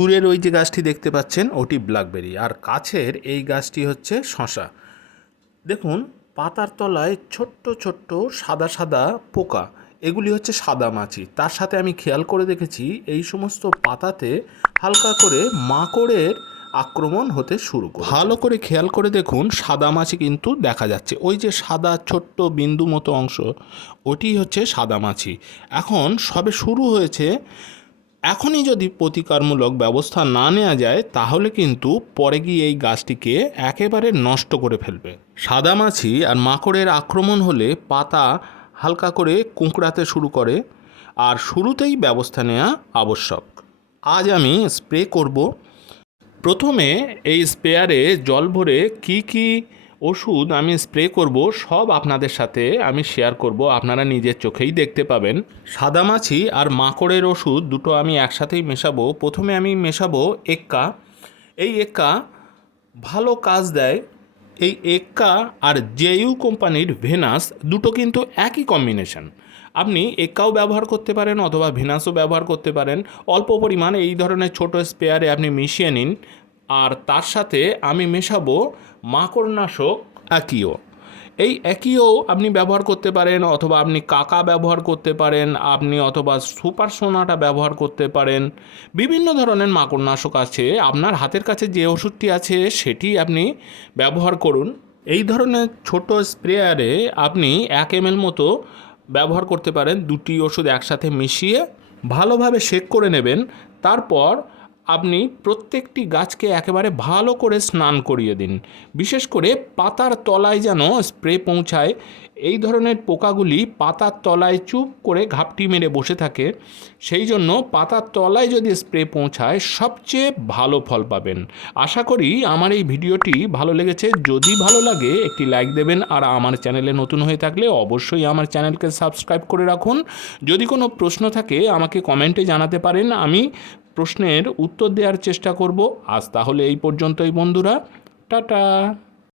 দূরের ওই যে গাছটি দেখতে পাচ্ছেন, ওটি ব্ল্যাকবেরি। আর কাছের এই গাছটি হচ্ছে শশা। দেখুন, পাতার তলায় ছোট্ট ছোট্ট, সাদা সাদা পোকা। এগুলি হচ্ছে সাদা মাছি। তার সাথে আমি খেয়াল করে দেখেছি, এই সমস্ত পাতাতে হালকা করে মাকড়ের আক্রমণ হতে শুরু করে ভালো করে খেয়াল করে দেখুন, সাদা মাছি কিন্তু দেখা যাচ্ছে। ওই যে সাদা, ছোট্ট বিন্দু মতো অংশ, ওটি হচ্ছে সাদা মাছি। এখন সবে শুরু হয়েছে এখনই যদি প্রতিকারমূলক ব্যবস্থা না নেওয়া যায়, তাহলে কিন্তু পরে গিয়ে এই গাছটিকে একেবারে নষ্ট করে ফেলবে। সাদা মাছি আর মাকড়ের আক্রমণ হলে পাতা হালকা করে কুঁকড়াতে শুরু করে আর শুরুতেই ব্যবস্থা নেওয়া আবশ্যক। আজ আমি স্প্রে করব। প্রথমে এই স্প্রেয়ারে জল ভরে কি কি ওষুধ আমি স্প্রে করব, সব আপনাদের সাথে আমি শেয়ার করব, আপনারা নিজের চোখেই দেখতে পাবেন। সাদামাছি আর মাকড়ের ওষুধ দুটো আমি একসাথেই মেশাবো। প্রথমে আমি মেশাবো এক্কা। এই এক্কা ভালো কাজ দেয়। এই এক্কা আর জেইউ কোম্পানির ভেনাস দুটো কিন্তু একই কম্বিনেশন আপনি এক্কাও ব্যবহার করতে পারেন অথবা ভেনাসও ব্যবহার করতে পারেন। অল্প পরিমাণ এই ধরনের ছোট স্পেয়ারে আপনি মিশিয়ে নিন। আর তার সাথে আমি মেশাবো মাকড়নাশক অ্যাকিও। এই একইও আপনি ব্যবহার করতে পারেন অথবা আপনি কাকা ব্যবহার করতে পারেন, আপনি অথবা সুপার সোনাটা ব্যবহার করতে পারেন। বিভিন্ন ধরনের মাকড়নাশক আছে, আপনার হাতের কাছে যে ওষুধটি আছে সেটি আপনি ব্যবহার করুন। এই ধরনের ছোট স্প্রেয়ারে আপনি এক এম মতো ব্যবহার করতে পারেন, দুটি ওষুধ একসাথে মিশিয়ে ভালোভাবে শেক করে নেবেন। তারপর আপনি প্রত্যেকটি গাছকে একেবারে ভালো করে স্নান করিয়ে দিন। বিশেষ করে পাতার তলায় যেন স্প্রে পৌঁছায়। এই ধরনের পোকাগুলি পাতার তলায় চুপ করে ঘাপটি মেরে বসে থাকে। সেই জন্য পাতার তলায় যদি স্প্রে পৌঁছায়, সবচেয়ে ভালো ফল পাবেন। আশা করি আমার এই ভিডিওটি ভালো লেগেছে। যদি ভালো লাগে, একটি লাইক দেবেন। আর আমার চ্যানেলে নতুন হয়ে থাকলে অবশ্যই আমার চ্যানেলকে সাবস্ক্রাইব করে রাখুন। যদি কোনো প্রশ্ন থাকে, আমাকে কমেন্টে জানাতে পারেন। আমি প্রশ্নের উত্তর দেওয়ার চেষ্টা করব। আজ তাহলে এই পর্যন্তই বন্ধুরা। টাটা।